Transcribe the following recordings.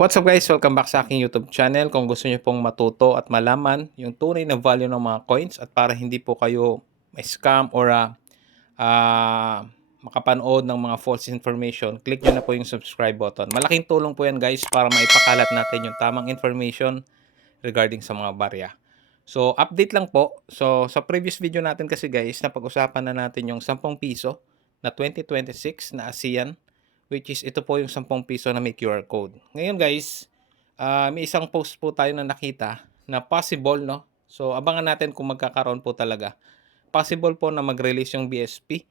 What's up guys? Welcome back sa aking YouTube channel. Kung gusto niyo pong matuto at malaman yung tunay na value ng mga coins at para hindi po kayo may scam or makapanood ng mga false information, click nyo na po yung subscribe button. Malaking tulong po yan guys para maipakalat natin yung tamang information regarding sa mga barya. So update lang po. So sa previous video natin kasi guys, napag-usapan na natin yung 10 piso na 2026 na ASEAN, which is ito po yung 10 piso na may QR code. Ngayon guys, may isang post po tayo na nakita na possible, no? So abangan natin kung magkakaroon po talaga. Possible po na mag-release yung BSP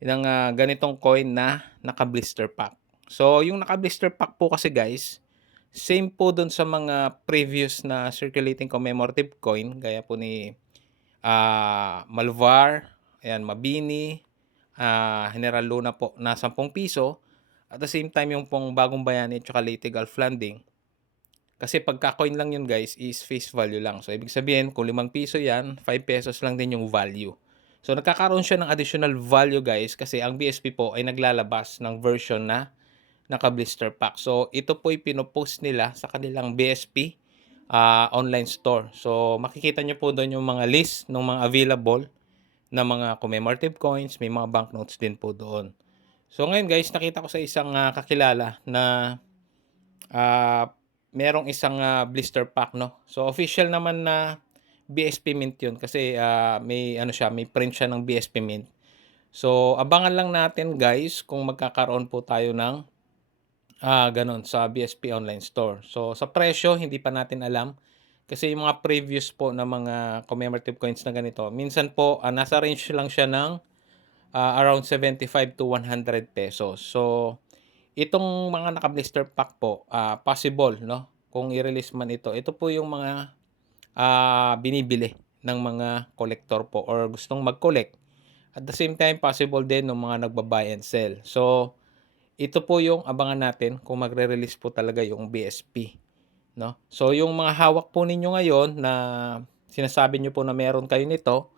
ng ganitong coin na naka-blister pack. So yung naka-blister pack po kasi guys, same po dun sa mga previous na circulating commemorative coin, gaya po ni Malvar, ayan, Mabini, General Luna po na 10 piso. At the same time yung pong Bagong Bayani at saka Leyte Gulf Landing. Kasi pagka coin lang yun guys is face value lang. So ibig sabihin kung 5 piso yan, 5 pesos lang din yung value. So nagkakaroon siya ng additional value guys kasi ang BSP po ay naglalabas ng version na naka-blister pack. So ito po ay pinopost nila sa kanilang BSP online store. So makikita nyo po doon yung mga list ng mga available na mga commemorative coins. May mga banknotes din po doon. So ngayon guys, nakita ko sa isang kakilala na merong isang blister pack, no. So official naman na BSP Mint 'yun kasi may ano siya, may print siya ng BSP Mint. So abangan lang natin guys kung magkakaroon po tayo ng gano'n sa BSP online store. So sa presyo hindi pa natin alam kasi yung mga previous po na mga commemorative coins na ganito, minsan po nasa range lang siya ng around 75 to 100 pesos. So, itong mga naka-blister pack po, possible, no? Kung i-release man ito, ito po yung mga binibili ng mga collector po or gustong mag-collect. At the same time, possible din ng mga nagba-buy and sell. So, ito po yung abangan natin kung magre-release po talaga yung BSP, no? So, yung mga hawak po ninyo ngayon na sinasabi nyo po na meron kayo nito,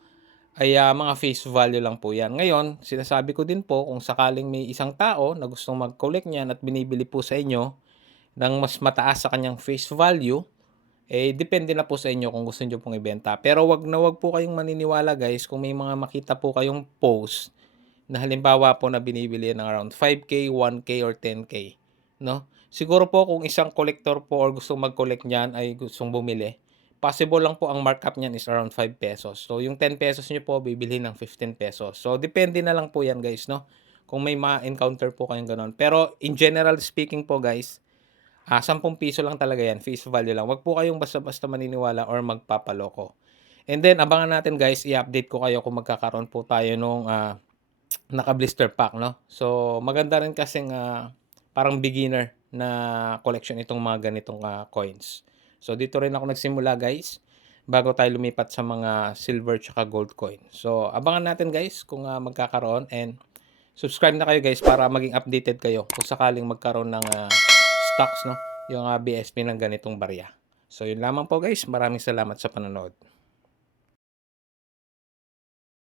ay mga face value lang po yan. Ngayon, sinasabi ko din po kung sakaling may isang tao na gustong mag-collect niyan at binibili po sa inyo ng mas mataas sa kanyang face value, eh depende na po sa inyo kung gusto niyo pong ibenta. Pero wag po kayong maniniwala guys kung may mga makita po kayong post na halimbawa po na binibili ng around 5K, 1K or 10K, no? Siguro po kung isang collector po or gustong mag-collect niyan ay gustong bumili, possible lang po ang markup niyan is around 5 pesos. So yung 10 pesos niyo po bibilhin ng 15 pesos. So depende na lang po yan guys, no? Kung may ma-encounter po kayong gano'n. Pero in general speaking po guys, 10 piso lang talaga yan, face value lang. Wag po kayong basta-basta maniniwala or magpapaloko. And then abangan natin guys, i-update ko kayo kung magkakaroon po tayo nung naka-blister pack, no? So maganda rin kasing parang beginner na collection itong mga ganitong coins. So dito rin ako nagsimula guys, bago tayo lumipat sa mga silver tsaka gold coin. So abangan natin guys kung magkakaroon, and subscribe na kayo guys para maging updated kayo kung sakaling magkaroon ng stocks, no, yung BSP ng ganitong barya. So yun lamang po guys, maraming salamat sa panonood.